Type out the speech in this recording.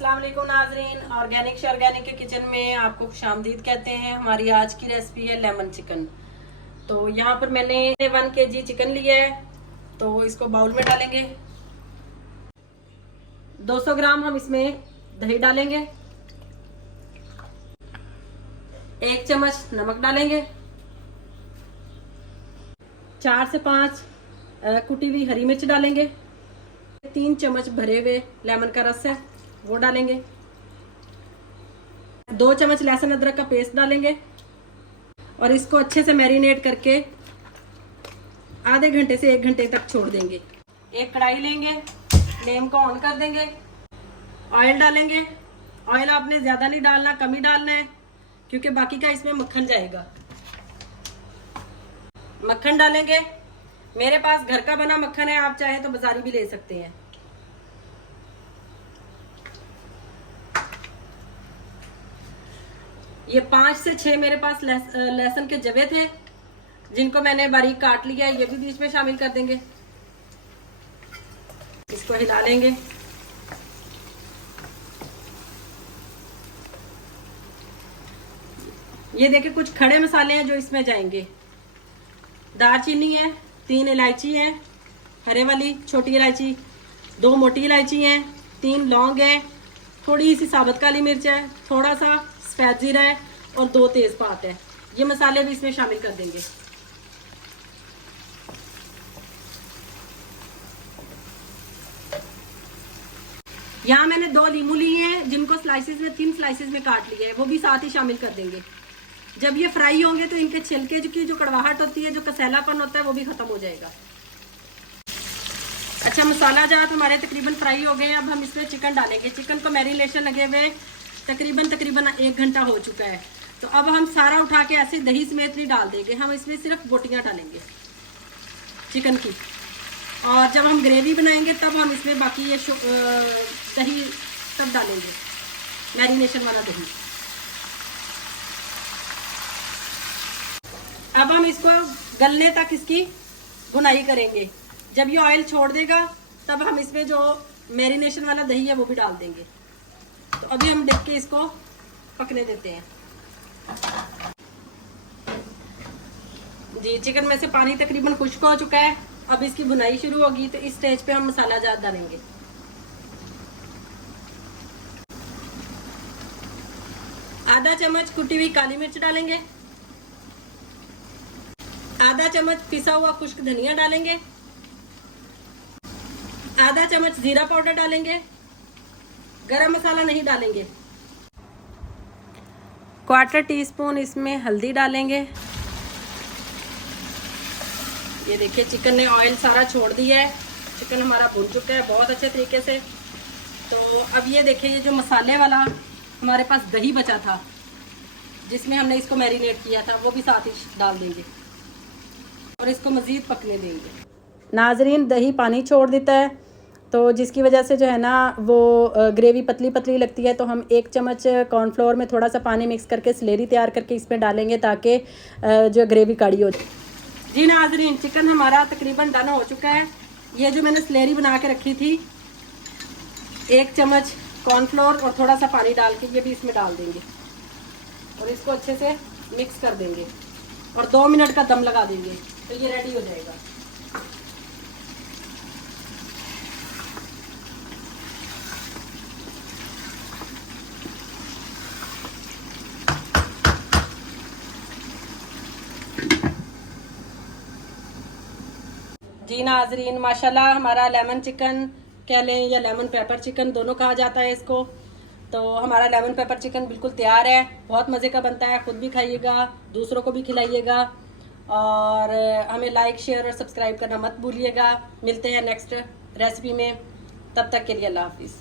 अस्सलाम वालेकुम नाजरीन, ऑर्गेनिक से ऑर्गेनिक के किचन में आपको खुशामदीद कहते हैं। हमारी आज की रेसिपी है लेमन चिकन। तो यहाँ पर मैंने 1 kg चिकन लिया है, तो इसको बाउल में डालेंगे। 200 ग्राम हम इसमें दही डालेंगे, 1 चम्मच नमक डालेंगे, 4 से 5 कुटी हुई हरी मिर्च डालेंगे, 3 चम्मच भरे हुए लेमन का रस है वो डालेंगे, 2 चम्मच लहसुन अदरक का पेस्ट डालेंगे और इसको अच्छे से मैरिनेट करके आधे घंटे से 1 घंटे तक छोड़ देंगे। एक कढ़ाई लेंगे, फ्लेम को ऑन कर देंगे, ऑयल डालेंगे। ऑयल आपने ज्यादा नहीं डालना, कम ही डालना है क्योंकि बाकी का इसमें मक्खन जाएगा। मक्खन डालेंगे, मेरे पास घर का बना मक्खन है, आप चाहे तो बाजारी भी ले सकते हैं। ये 5 से 6 मेरे पास लहसुन के जवे थे जिनको मैंने बारीक काट लिया है, ये भी बीच में शामिल कर देंगे। इसको हिला लेंगे। ये देखिए कुछ खड़े मसाले हैं जो इसमें जाएंगे। दालचीनी है, 3 इलायची है, हरे वाली छोटी इलायची, 2 मोटी इलायची है, 3 लौंग है, थोड़ी सी साबुत काली मिर्च है, थोड़ा सा सफेद जीरा है और 2 तेजपात है। ये मसाले भी इसमें शामिल कर देंगे। यहाँ मैंने 2 लीमू लिए हैं जिनको स्लाइसेस में 3 स्लाइसेस में काट लिया है, वो भी साथ ही शामिल कर देंगे। जब ये फ्राई होंगे तो इनके छिलके की जो कड़वाहट होती है, जो कसैलापन होता है, वो भी खत्म हो जाएगा। अच्छा, मसाला जात हमारे तकरीबन फ्राई हो गए। अब हम इसमें चिकन डालेंगे। चिकन को मैरिनेशन लगे हुए तकरीबन 1 घंटा हो चुका है। तो अब हम सारा उठा के ऐसे दही समेत नहीं डाल देंगे, हम इसमें सिर्फ बोटियां डालेंगे चिकन की। और जब हम ग्रेवी बनाएंगे तब हम इसमें बाकी ये दही तब डालेंगे, मैरिनेशन वाला दही। अब हम इसको गलने तक इसकी भुनाई करेंगे। जब ये ऑयल छोड़ देगा तब हम इसमें जो मैरिनेशन वाला दही है वो भी डाल देंगे। तो अभी हम ढक के इसको पकने देते हैं। जी, चिकन में से पानी तकरीबन खुश्क हो चुका है। अब इसकी भुनाई शुरू होगी, तो इस स्टेज पे हम मसाला जात डालेंगे। आधा चम्मच कुटी हुई काली मिर्च डालेंगे, आधा चम्मच पिसा हुआ खुश्क धनिया डालेंगे, आधा चम्मच जीरा पाउडर डालेंगे, गरम मसाला नहीं डालेंगे, 1/4 टीस्पून इसमें हल्दी डालेंगे। ये देखिए चिकन ने ऑयल सारा छोड़ दिया है, चिकन हमारा भुन चुका है बहुत अच्छे तरीके से। तो अब ये देखिए, ये जो मसाले वाला हमारे पास दही बचा था जिसमें हमने इसको मैरिनेट किया था, वो भी साथ ही डाल देंगे और इसको मज़ीद पकने देंगे। नाजरीन, दही पानी छोड़ देता है तो जिसकी वजह से जो है ना वो ग्रेवी पतली पतली लगती है। तो हम 1 चम्मच कॉर्नफ्लोर में थोड़ा सा पानी मिक्स करके स्लेरी तैयार करके इसमें डालेंगे ताकि जो ग्रेवी गाढ़ी हो जाए। जी नाजरीन, चिकन हमारा तकरीबन डन हो चुका है। ये जो मैंने स्लेरी बना के रखी थी, 1 चम्मच कॉर्नफ्लोर और थोड़ा सा पानी डाल के ये भी इसमें डाल देंगे और इसको अच्छे से मिक्स कर देंगे और 2 मिनट का दम लगा देंगे तो ये रेडी हो जाएगा। जी नाजरीन, माशाल्लाह हमारा लेमन चिकन कह लें या लेमन पेपर चिकन, दोनों कहा जाता है इसको। तो हमारा लेमन पेपर चिकन बिल्कुल तैयार है, बहुत मज़े का बनता है। खुद भी खाइएगा, दूसरों को भी खिलाइएगा और हमें लाइक, शेयर और सब्सक्राइब करना मत भूलिएगा। मिलते हैं नेक्स्ट रेसिपी में, तब तक के लिए अल्लाह हाफिज़।